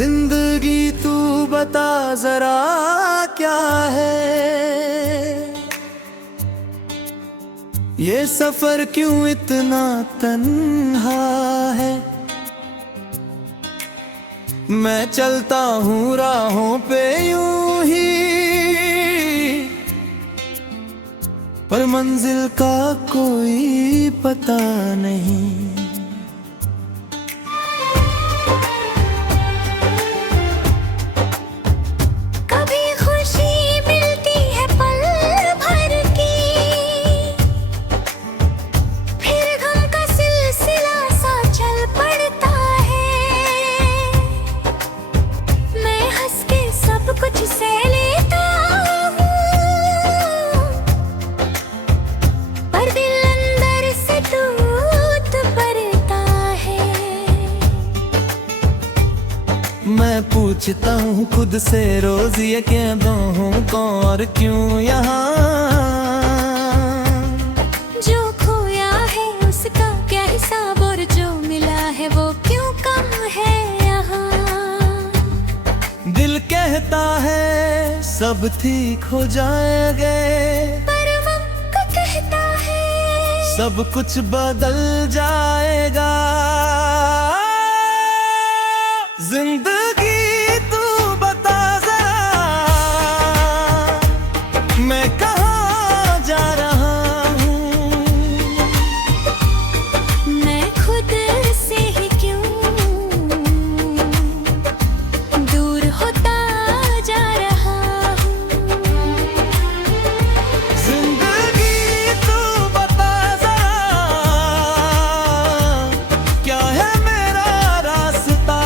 जिंदगी तू बता जरा क्या है, ये सफर क्यों इतना तन्हा है। मैं चलता हूँ राहों पे यूं ही, पर मंजिल का कोई पता नहीं। मैं पूछता हूँ खुद से रोज ये कहता हूँ और क्यों यहाँ। जो खोया है उसका क्या हिसाब, और जो मिला है वो क्यों कम है यहाँ। दिल कहता है सब ठीक हो जाएगा, पर मन कहता है सब कुछ बदल जाएगा। जिंदगी तू बता जरा, मैं कहाँ जा रहा हूँ। मैं खुद से ही क्यों दूर होता जा रहा हूँ। जिंदगी तू बता जरा, क्या है मेरा रास्ता।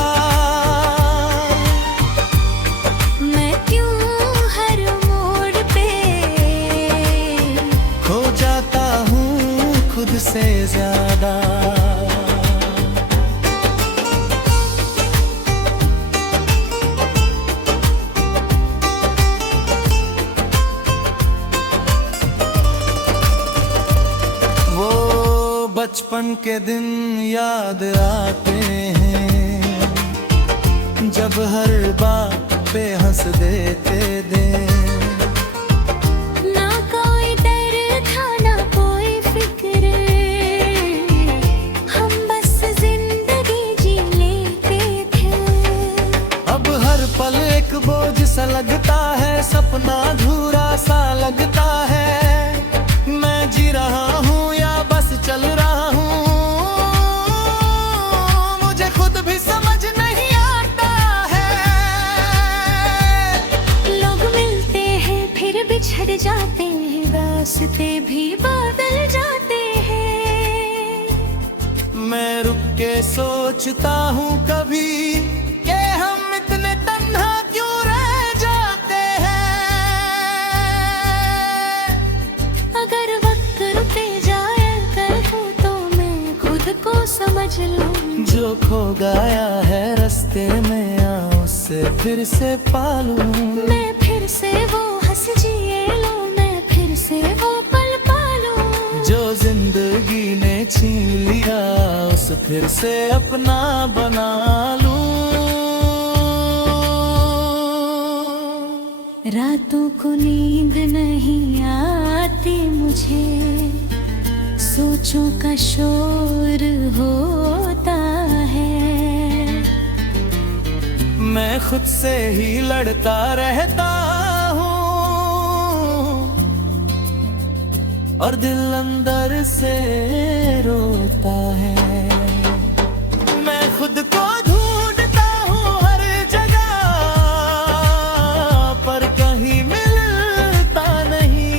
खुद से ज्यादा वो बचपन के दिन याद आते हैं, जब हर बात पे हंस देते थे। बोझ सा लगता है, सपना अधूरा सा लगता है। मैं जी रहा हूँ या बस चल रहा हूँ, मुझे खुद भी समझ नहीं आता है। लोग मिलते हैं फिर बिछड़ जाते हैं, रास्ते भी बदल जाते हैं। मैं रुक के सोचता हूँ कभी कि हम इतने तन्हा को समझ लूं। जो खो गया है रास्ते में आ उससे फिर से पालूं। मैं फिर से वो हंस जिए लूं, मैं फिर से वो पल पालूं। जो जिंदगी ने छीन लिया उस फिर से अपना बना लूं। रातों को नींद नहीं आती मुझे, सोचों का शोर होता है। मैं खुद से ही लड़ता रहता हूँ और दिल अंदर से रोता है। मैं खुद को ढूंढता हूँ हर जगह, पर कहीं मिलता नहीं।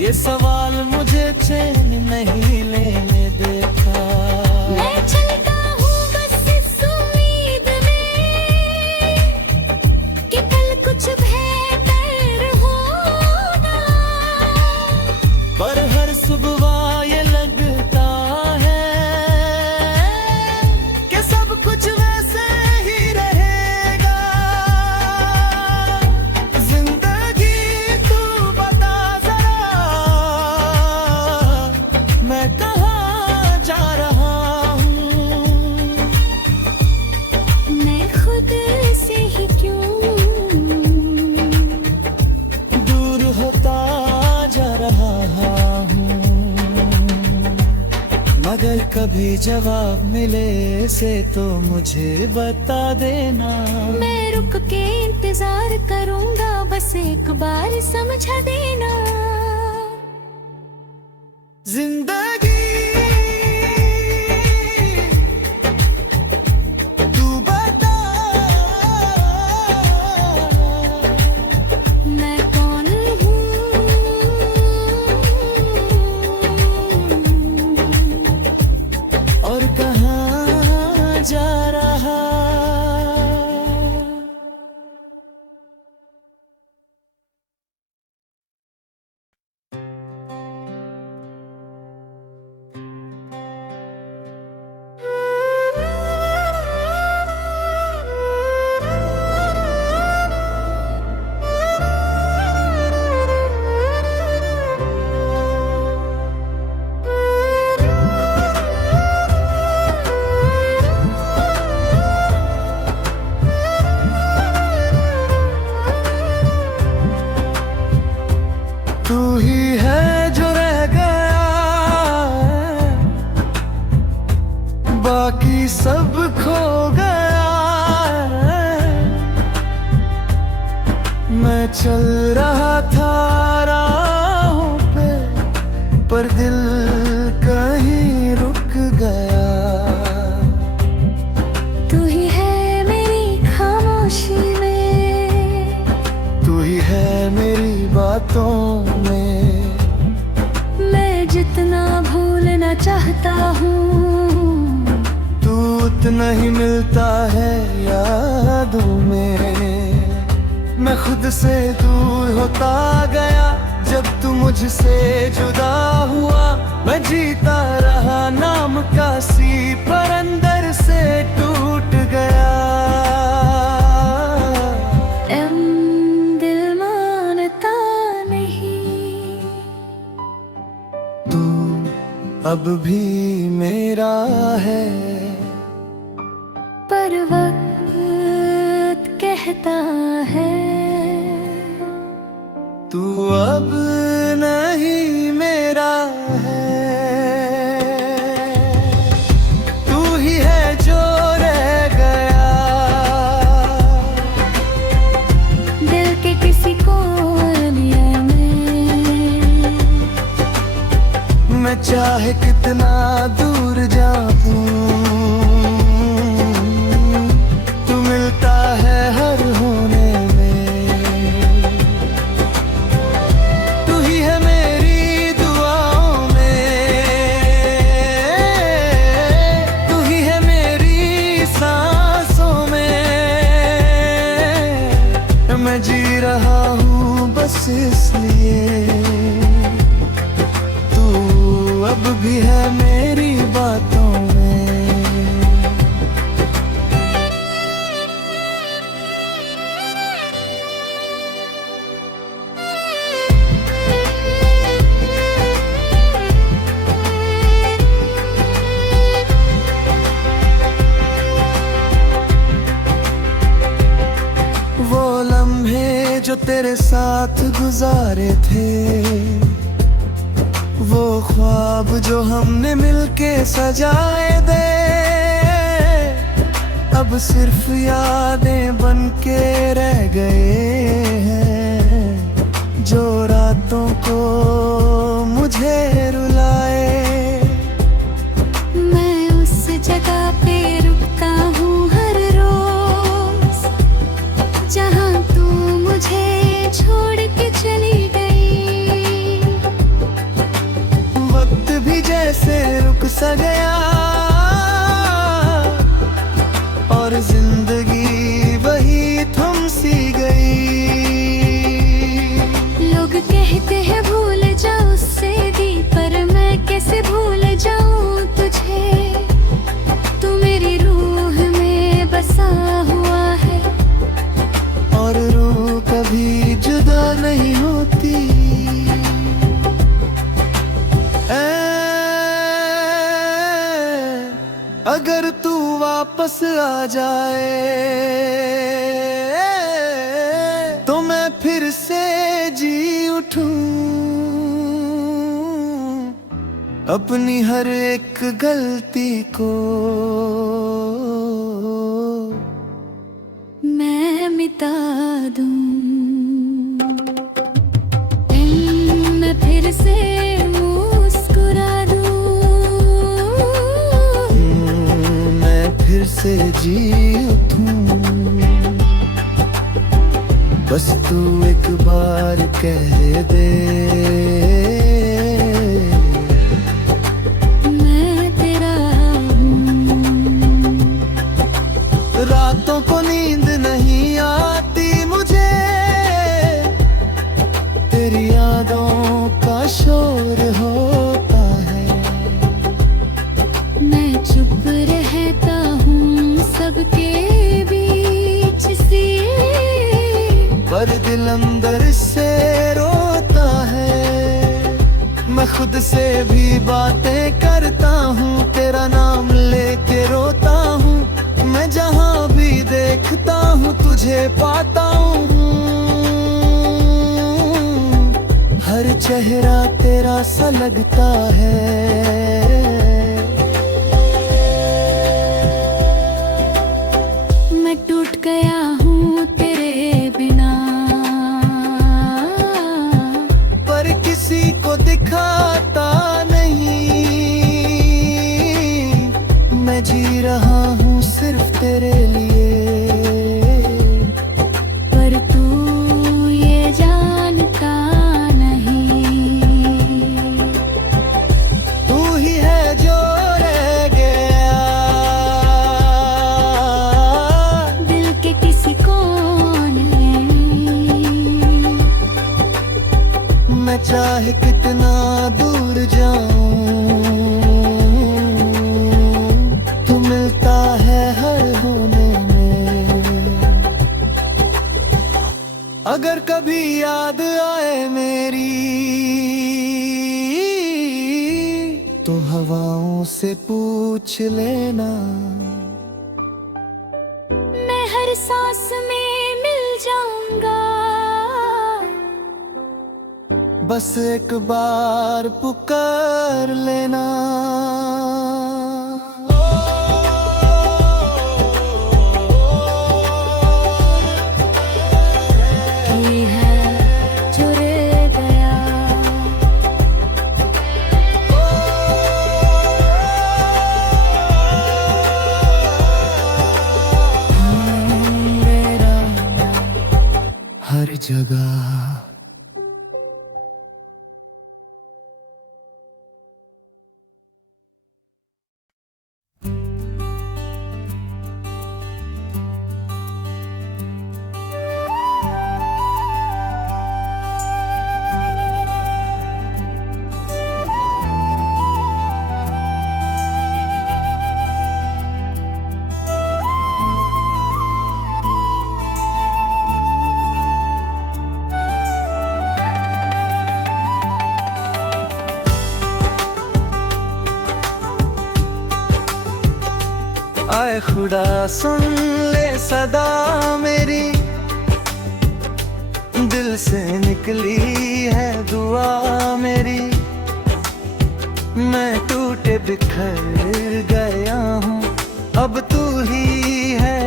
ये सवाल मुझे चैन नहीं लेने देता। मैं चलता हूँ बस इस उम्मीद में कि कल कुछ बेहतर होगा। भी जवाब मिले से तो मुझे बता देना। मैं रुक के इंतजार करूंगा, बस एक बार समझा देना। जिंदगी तू बता मैं कौन हूँ, और कहाँ जा रहा। तू ही है जो रह गया, बाकी सब खो गया। मैं चल रहा था राहों पे, पर दिल कहीं रुक गया। तू ही है मेरी खामोशी में, तू ही है मेरी बातों में। मैं जितना भूलना चाहता हूँ, तू उतना ही मिलता है यादों में। मैं खुद से दूर होता गया जब तू मुझसे जुदा हुआ। मैं जीता रहा नाम का सी, पर अंदर से टूट गया। दिल मानता नहीं, तू अब भी मेरा है, पर वक्त कहता है तू अब नहीं मेरा है। तू ही है जो रह गया दिल के किसी कोने में। मैं चाहे कितना दूर जाऊं, तू मिलता है हर होने में। तू ही है मेरी दुआओं में, तू ही है मेरी सांसों में। मैं जी रहा हूँ बस इसलिए, तू अब भी है मेरी बातों में। वो लम्हे जो तेरे साथ गुजारे थे, वो ख्वाब जो हमने मिलके सजाए दे, अब सिर्फ यादें बनके रह गए हैं। जो रातों को मुझे रुलाए, मैं उस जगह पे रुकता हूँ हर रोज, जहाँ तू मुझे छोड़ के चली गई। वक्त भी जैसे रुक सा गया, और जिंदगी वही थम सी गई। लोग कहते हैं भूल जाओ उससे भी, पर मैं कैसे भूल जाऊं तुझे। तू मेरी रूह में बसा हुआ है, और रूह कभी जुदा नहीं होती। अगर तू वापस आ जाए तो मैं फिर से जी उठूं। अपनी हर एक गलती को मैं मिटा दूं। मैं फिर से मुस्कुरा दूं। मैं फिर से जी उठूं। बस तू एक बार कह दे, मैं तेरा हूँ। रातों को नींद नहीं आती मुझे, तेरी यादों का शोर होता है। मैं चुप रहता हूँ सबके बीच से, पर दिल अंदर से रोता है। मैं खुद से भी बातें करता हूँ, तेरा नाम लेके रोता हूँ। मैं जहाँ भी देखता हूँ तुझे पाता हूँ। हर चेहरा तेरा सा लगता है। मैं टूट गया हूँ तेरे बिना, पर किसी को दिखाता नहीं। मैं जी रहा हूँ सिर्फ तेरे लिए, पर तू ये जानता नहीं। तू ही है जो रह गया दिल के किसी कोने। मैं चाहे कितना दूर जाऊं, तू मिलता है हर होने में। अगर कभी याद आए मेरी, तो हवाओं से पूछ लेना। मैं हर सांस में मिल जाऊंगा, बस एक बार पुकार लेना। ये है जो रह गया। मेरा हर जगह। आए खुदा सुन ले सदा मेरी, दिल से निकली है दुआ मेरी। मैं टूटे बिखर गया हूँ, अब तू ही है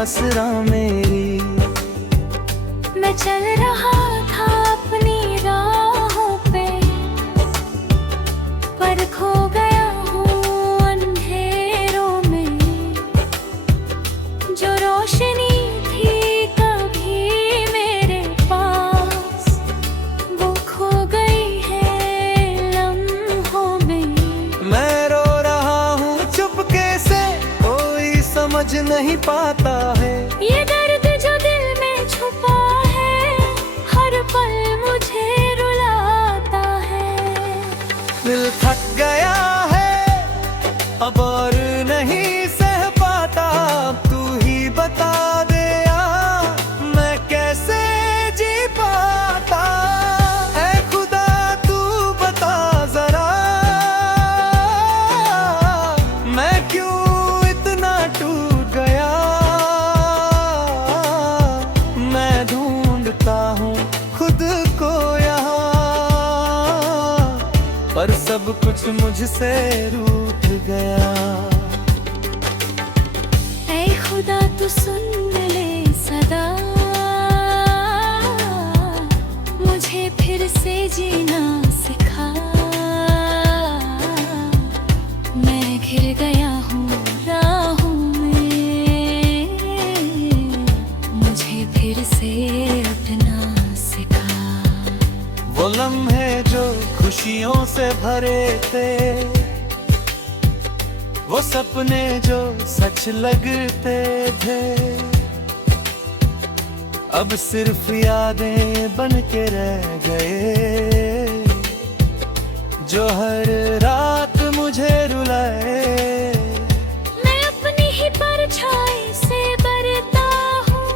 आसरा मेरी। मैं चल रहा था अपनी राहों पे, पर खो गया हूँ अंधेरों में। जो रोशनी थी कभी मेरे पास, वो खो गई है लम्हों में। मैं रो रहा हूँ चुपके से, कोई समझ नहीं पाता है। ये दर्द पर सब कुछ मुझसे रूठ गया। ऐ खुदा तू सुन ले सदा, मुझे फिर से जीना सिखा। मैं घिर गया हूँ राहों में, मुझे फिर से उठना सिखा। वो लम्हे जो खुशियों से भरे थे, वो सपने जो सच लगते थे, अब सिर्फ यादें बन के रह गए, जो हर रात मुझे रुलाए। मैं अपनी ही परछाई से बरता हूँ,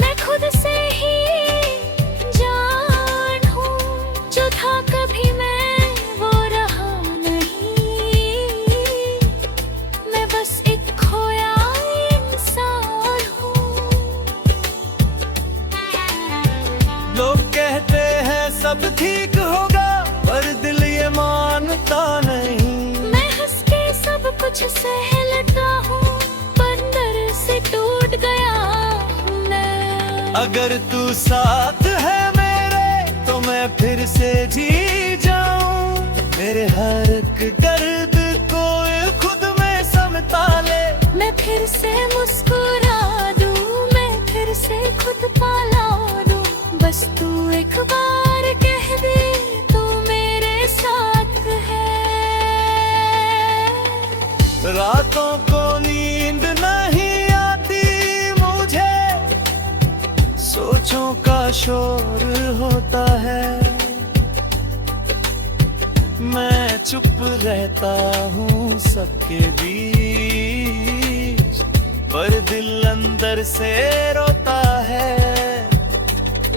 मैं खुद से ही जान हूँ। जो था कभी मैं वो रहा नहीं, मैं बस एक खोया इंसान हूँ। लोग कहते हैं सब ठीक होगा, पर दिल ये मानता नहीं। मैं हंस के सब कुछ सह लेता हूँ, पर अंदर से टूट गया हूँ मैं। अगर तू साथ है मेरे तो मैं फिर से जी जाऊं, मेरे हर एक दर्द को खुद में समता ले। मैं फिर से मुस्कुरा दूं, मैं फिर से खुद पाला दूं, बस तू एक बार कह दे तू मेरे साथ है। रातों को नींद नहीं आती मुझे, सोचों का शोर होता है। मैं चुप रहता हूँ सबके बीच, पर दिल अंदर से रोता है।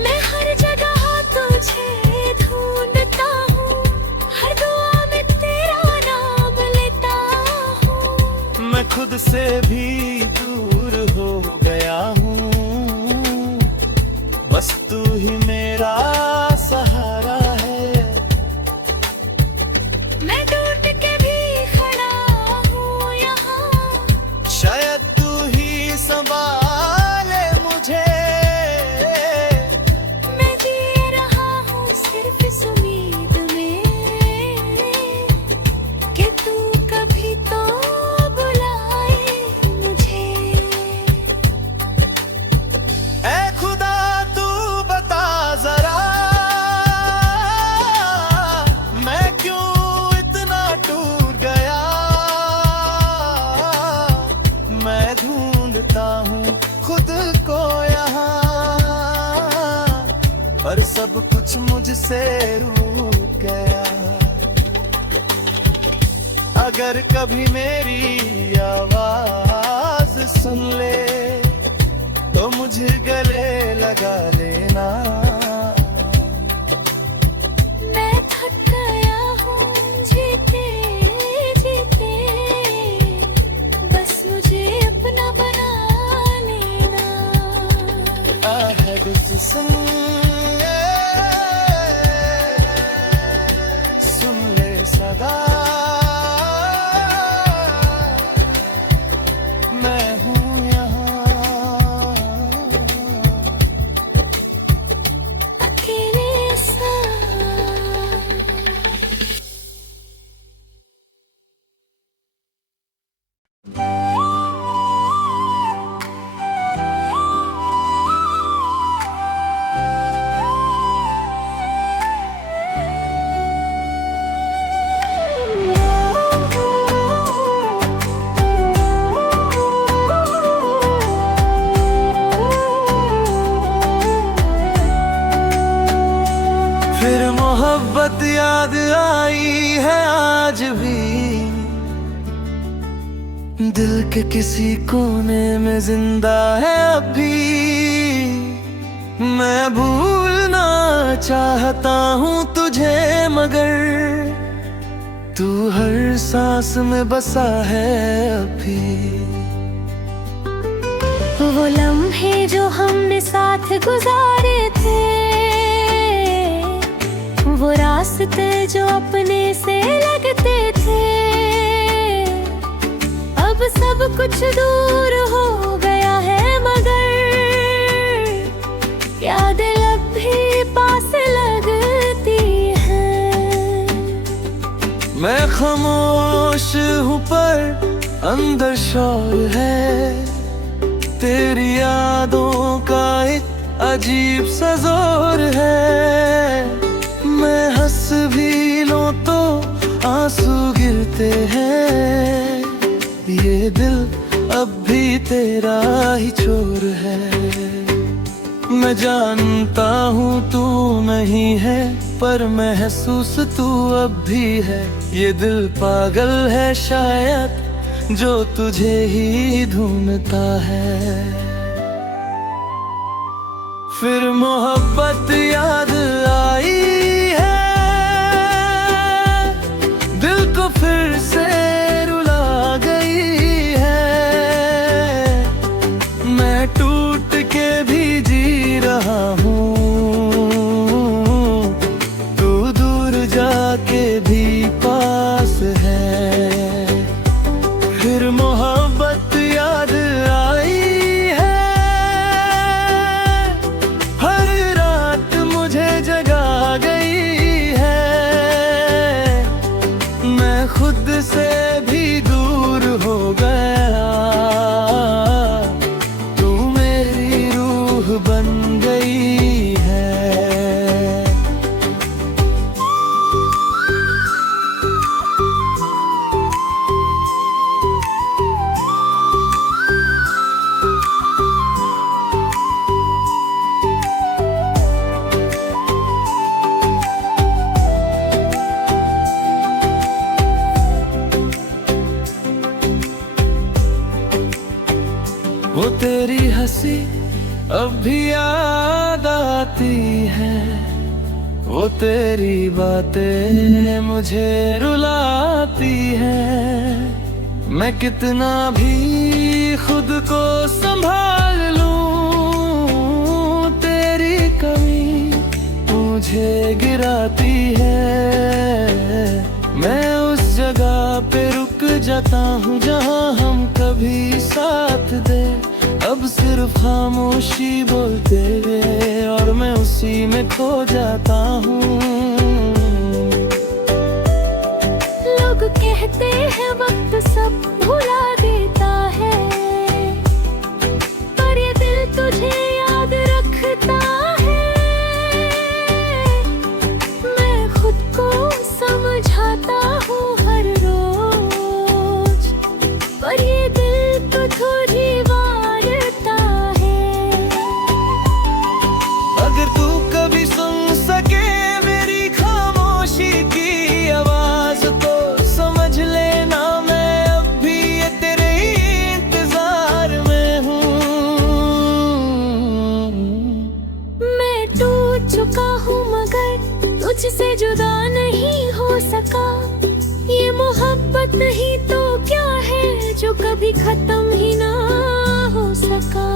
मैं हर जगह तुझे ढूंढता हूँ, हर दुआ में तेरा नाम लेता हूँ। मैं खुद से भी दूर हो गया हूँ, बस तू ही मेरा सहारा है। मैं टूट के भी खड़ा हूँ यहाँ, शायद तू ही संभाले मुझे। मैं जी रहा हूँ सिर्फ इस उम्मीद में कि तू कभी तो बुलाए मुझे। ऐ खुदा तू बता जरा, मैं क्यों इतना टूट गया। मैं ढूंढता हूँ खुद को यहाँ, पर सब कुछ मुझसे रूठ गया। अगर कभी मेरी आवाज सुन ले तो मुझे गले लगा लेना। मैं थक गया हूँ जीते जीते, बस मुझे अपना बना लेना। आहट सुन ले सदा, मैं हूँ यहाँ अकेले सा। फिर मोहब्बत याद आई है आज भी, दिल के किसी कोने में जिंदा है अभी। मैं भूलना चाहता हूँ तुझे, मगर तू हर सांस में बसा है अभी। वो लम्हे जो हमने साथ गुजारे थे, वो रास्ते जो अपने से कुछ दूर हो गया है, मगर याद अब भी पास लगती है। मैं खामोश हूँ पर अंदर शोर है, तेरी यादों का एक अजीब सा जोर है। मैं हंस भी लूं तो आंसू गिरते हैं, ये दिल अब भी तेरा ही चोर है। मैं जानता हूँ तू नहीं है, पर महसूस तू अब भी है। ये दिल पागल है शायद, जो तुझे ही ढूंढता है। फिर मोहब्बत याद आई है, दिल को फिर से रुला गई है। मैं टूट के भी जी रहा हूँ, तू दूर जाके भी पास है। फिर मोहब्बत याद आई है, हर रात मुझे जगा गई है। मैं खुद से भी दूर हो गया, तू मेरी रूह बन गई है। वो तेरी हंसी अब भी याद आती है, वो तेरी बातें मुझे रुलाती है। मैं कितना भी खुद को संभाल लूं, तेरी कमी मुझे गिराती है। मैं उस जगह पे रुक जाता हूँ जहाँ हम कभी साथ दे। अब सिर्फ खामोशी बोलते हुए और मैं उसी में खो जाता हूँ। लोग कहते हैं वक्त सब भुला देता है, पर ये दिल तुझे याद रखता है। मैं खुद को समझाता हूँ हर रोज, पर ये दिल तो थोड़ी वारता है। अगर तू कभी सुन सके मेरी खामोशी की आवाज, तो समझ लेना मैं अब भी ये तेरे इंतजार में हूँ। मैं टूट चुका हूँ मगर तुझसे जुदा नहीं हो सका। ये मोहब्बत नहीं तो क्या है जो कभी खत्म ही ना हो सका।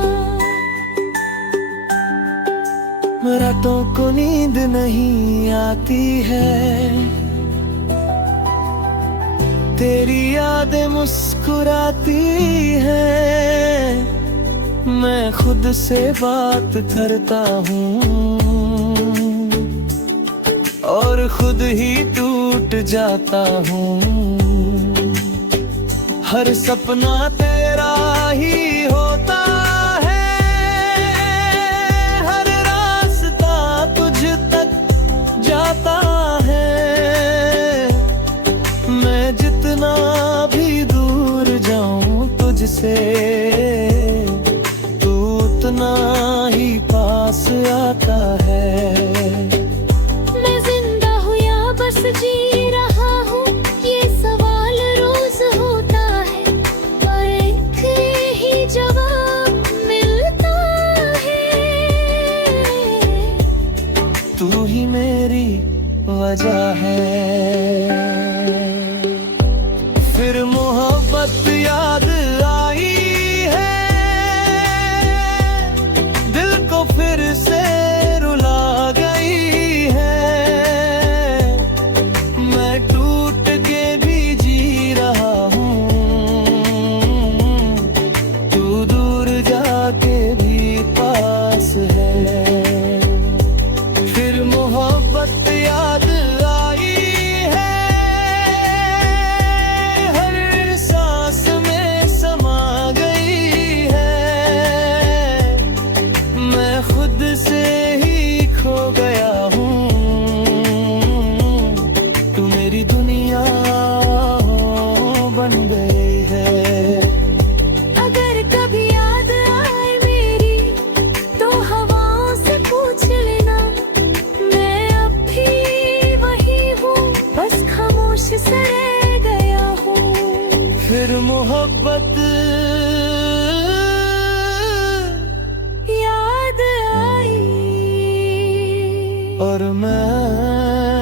रातों को नींद नहीं आती है, तेरी यादें मुस्कुराती है। मैं खुद से बात करता हूँ और खुद ही टूट जाता हूँ। हर सपना तेरा ही होता है, हर रास्ता तुझ तक जाता है। मैं जितना भी दूर जाऊं तुझसे, तू उतना ही पास आता है। मैं जिंदा हूँ या बस जी रहा हूँ, ये सवाल रोज होता है, पर एक ही जवाब मिलता है। तू ही मेरी वजह है। फिर मोहब्बत याद आई है, दिल को फिर से रुला गई है। मैं टूट के भी जी रहा हूँ, फिर मोहब्बत याद आई और मैं